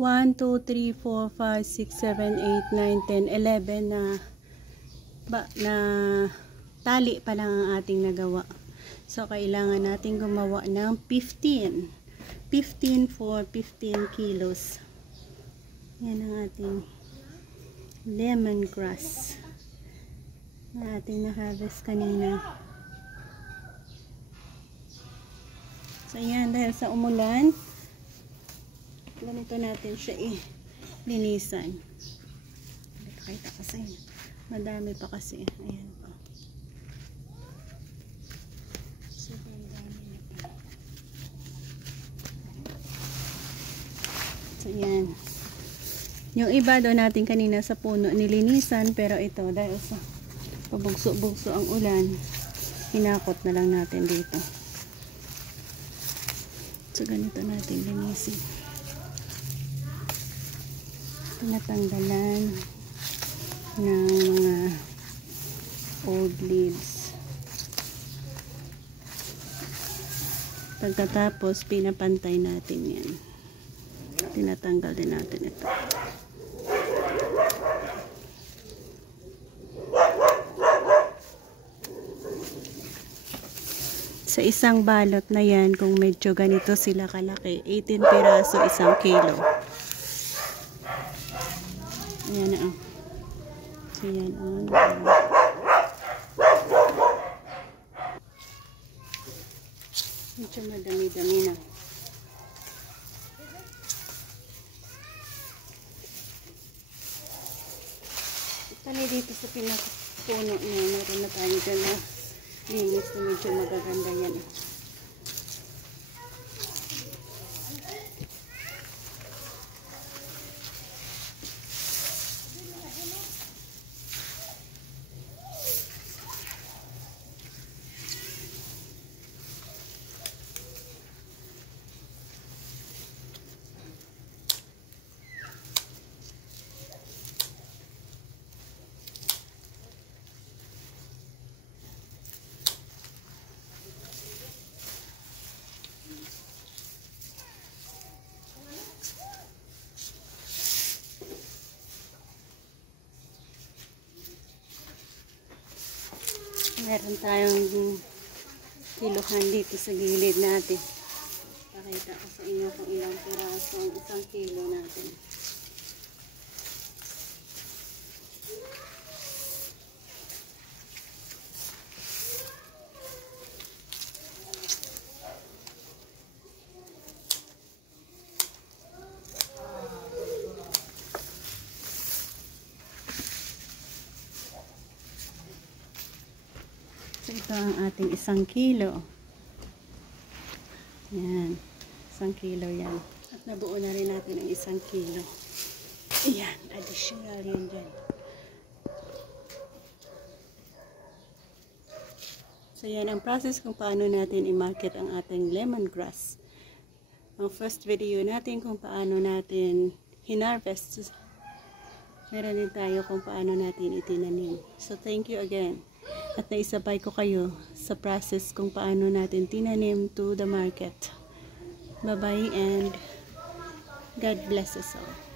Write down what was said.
1, 2, 3, 4, 5, 6, 7, 8, 9, 10, 11 na tali pa lang ang ating nagawa. So, kailangan natin gumawa ng 15 for 15 kilos. Yan ang ating lemongrass na ating na-harvest kanina. So, yan, dahil sa umulan, ganito natin siya linisan. Nakita ko sa inyo. Madami pa kasi. Ayan po. Sobrang dami na pa. So, yan. Yung iba daw natin kanina sa puno nilinisan, pero ito dahil sa pabugso-bugso ang ulan, hinakot na lang natin dito. So, ganito natin linisin. Tinatanggalan ng mga old leaves. Pagkatapos, pinapantay natin yan. Tinatanggal din natin ito. Sa isang balot na yan, kung medyo ganito sila kalaki, 18 piraso, 1 kilo. Ayan na. So, yan. Medyo madami-dami na. Tali dito sa pinakapuno niya. Meron na tayo dyan na linis na medyo magaganda yan. Meron tayong kiluhan dito sa gilid natin. Pakita ko sa inyo kung ilang piraso ang 1 kilo natin. Ito ang ating 1 kilo. Yan. 1 kilo yan. At nabuo na rin natin ang 1 kilo. Ayan. Additional yan dyan. So yan ang process kung paano natin i-market ang ating lemongrass. Ang first video natin kung paano natin hinarvest. Meron din tayo kung paano natin itinanim. So thank you again. At naisabay ko kayo sa process kung paano natin tinanim to the market. Bye-bye and God bless us all.